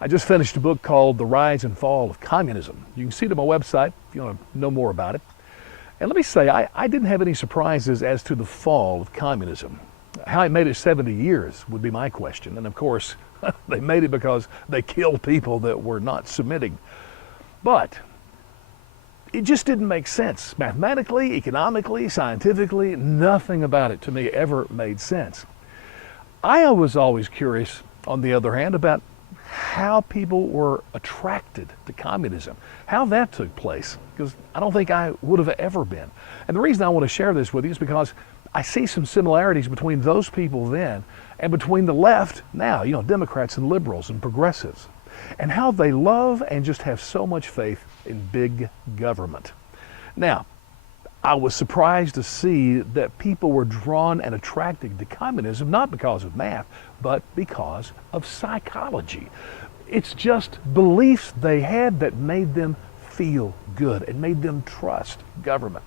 I just finished a book called The Rise and Fall of Communism. You can see it on my website if you want to know more about it. And let me say, I didn't have any surprises as to the fall of communism. How it made it 70 years would be my question. And of course, they made it because they killed people that were not submitting. But it just didn't make sense. Mathematically, economically, scientifically, nothing about it to me ever made sense. I was always curious, on the other hand, about how people were attracted to communism, how that took place, because I don't think I would have ever been. And the reason I want to share this with you is because I see some similarities between those people then and between the left now, Democrats and liberals and progressives, and how they love and just have so much faith in big government. Now, I was surprised to see that people were drawn and attracted to communism, not because of math, but because of psychology. It's just beliefs they had that made them feel good and made them trust government.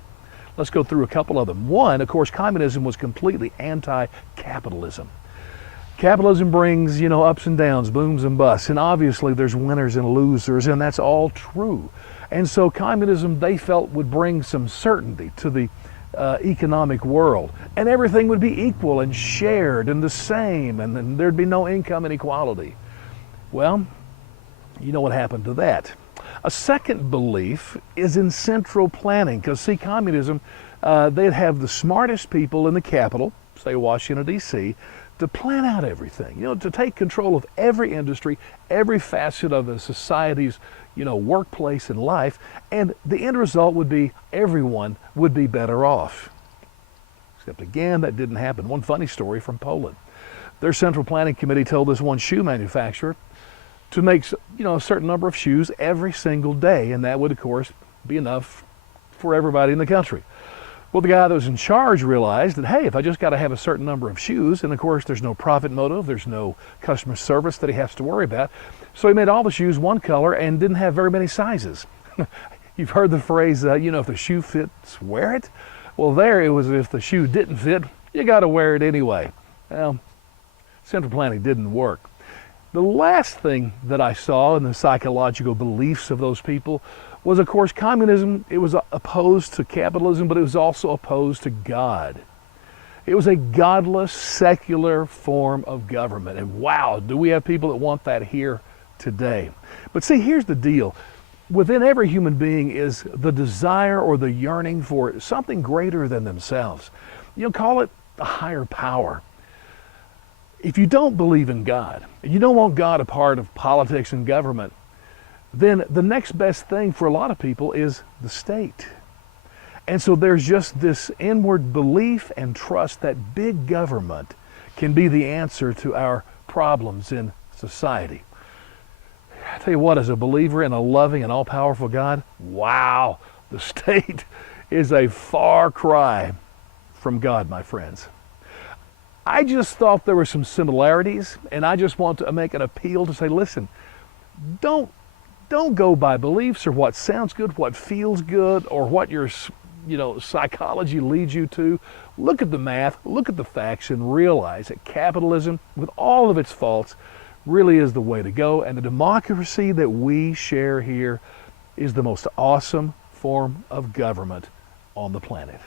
Let's go through a couple of them. One, of course, communism was completely anti-capitalism. Capitalism brings, ups and downs, booms and busts, and obviously there's winners and losers, and that's all true. And so communism, they felt, would bring some certainty to the economic world, and everything would be equal and shared and the same, and then there'd be no income inequality. Well, you know what happened to that. A second belief is in central planning, because see, communism, they'd have the smartest people in the capital, say Washington, D.C., to plan out everything, to take control of every industry, every facet of a society's, workplace and life, and the end result would be everyone would be better off. Except again, that didn't happen. One funny story from Poland. Their central planning committee told this one shoe manufacturer to make, a certain number of shoes every single day, and that would, of course, be enough for everybody in the country. Well, the guy that was in charge realized that, hey, if I just got to have a certain number of shoes, and of course there's no profit motive, there's no customer service that he has to worry about, so he made all the shoes one color and didn't have very many sizes. You've heard the phrase, if the shoe fits, wear it. Well, there it was, if the shoe didn't fit, you got to wear it anyway. Well, central planning didn't work. The last thing that I saw in the psychological beliefs of those people was, of course, communism. It was opposed to capitalism, but it was also opposed to God. It was a godless, secular form of government. And wow, do we have people that want that here today. But see, here's the deal. Within every human being is the desire or the yearning for something greater than themselves. Call it a higher power. If you don't believe in God, and you don't want God a part of politics and government, then the next best thing for a lot of people is the state. And so there's just this inward belief and trust that big government can be the answer to our problems in society. I tell you what, as a believer in a loving and all-powerful God, wow, the state is a far cry from God, my friends. I just thought there were some similarities, and I just want to make an appeal to say, listen, don't go by beliefs or what sounds good, what feels good, or what your psychology leads you to. Look at the math, look at the facts, and realize that capitalism, with all of its faults, really is the way to go, and the democracy that we share here is the most awesome form of government on the planet.